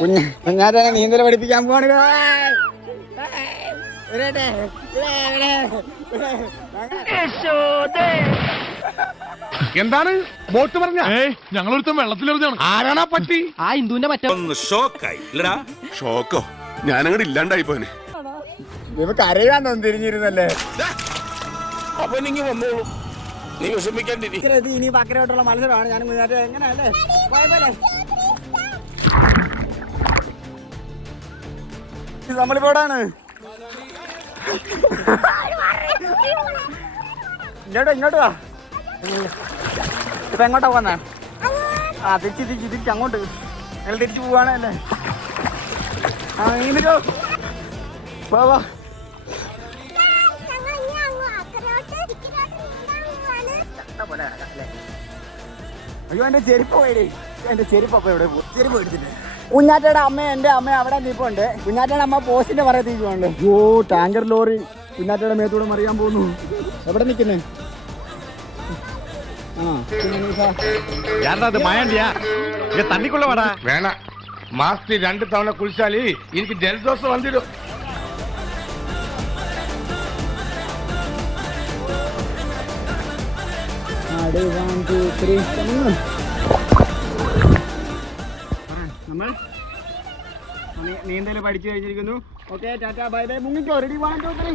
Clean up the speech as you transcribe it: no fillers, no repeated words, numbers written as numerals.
കുഞ്ഞാറ്റെ നീന്തൽ പഠിപ്പിക്കാൻ പോവാണ്. എന്താണ് ബോട്ട് പറഞ്ഞ? ഞങ്ങളൊരുത്തം വെള്ളത്തിലെറിഞ്ഞാണ്. ആരാണാ പറ്റി? ആ ഹിന്ദുവിന്റെ മറ്റേ ഷോക്കായി ഇല്ലടാ. ഷോക്കോ? ഞാനങ്ങോട്ട് ഇല്ലാണ്ടായി പോനെ. ഇവക്ക് അറിയാൻ തോന്നി തിരിഞ്ഞിരുന്നല്ലേ. അപ്പൊ നിങ്ങൾ വന്നോളൂ, നീ വിഷമിക്കാണ്ടിരി. ഇനി പക്കരോട്ടുള്ള മത്സരമാണ്. ഞാൻ എങ്ങനെയല്ലേ നമ്മളിപ്പോടാണ്. ഇങ്ങോട്ട് വാ. ഇപ്പൊ എങ്ങോട്ടാ പോന്നെ? ആ തിരിച്ച് അങ്ങോട്ട് ഞങ്ങൾ തിരിച്ചു പോവാണ് അല്ലേ? ആ ഇങ്ങോ വാ. അയ്യോ എന്റെ ചെരുപ്പ് പോയിടേ. എന്റെ ചെരുപ്പ് അപ്പൊ എവിടെ പോകും? ചെരുപ്പ് എടുത്തിട്ട് കുഞ്ഞാറ്റയുടെ അമ്മ എന്റെ അമ്മ അവിടെ നിൽപ്പുണ്ട്. കുഞ്ഞാറ്റയുടെ അമ്മ പോസ്റ്റിന്റെ പറയത്തേക്കുണ്ട്. ഓ ടാങ്കർ ലോറി കുഞ്ഞാറ്റയുടെ മേത്തൂടെ മറിയാൻ പോകുന്നു. എവിടെ നിൽക്കുന്നേ? തണ്ണിക്കൊള്ള വേടാ വേണ. മാസത്തിൽ 2 തവണ കുളിച്ചാല് എനിക്ക് ജലദോഷം വന്നിടും. നമ്മൾ നീന്തൽ പഠിച്ചു കഴിഞ്ഞിരിക്കുന്നു. Okay tata bye bye. മുങ്ങിക്കോ. റെഡി 1 2 3.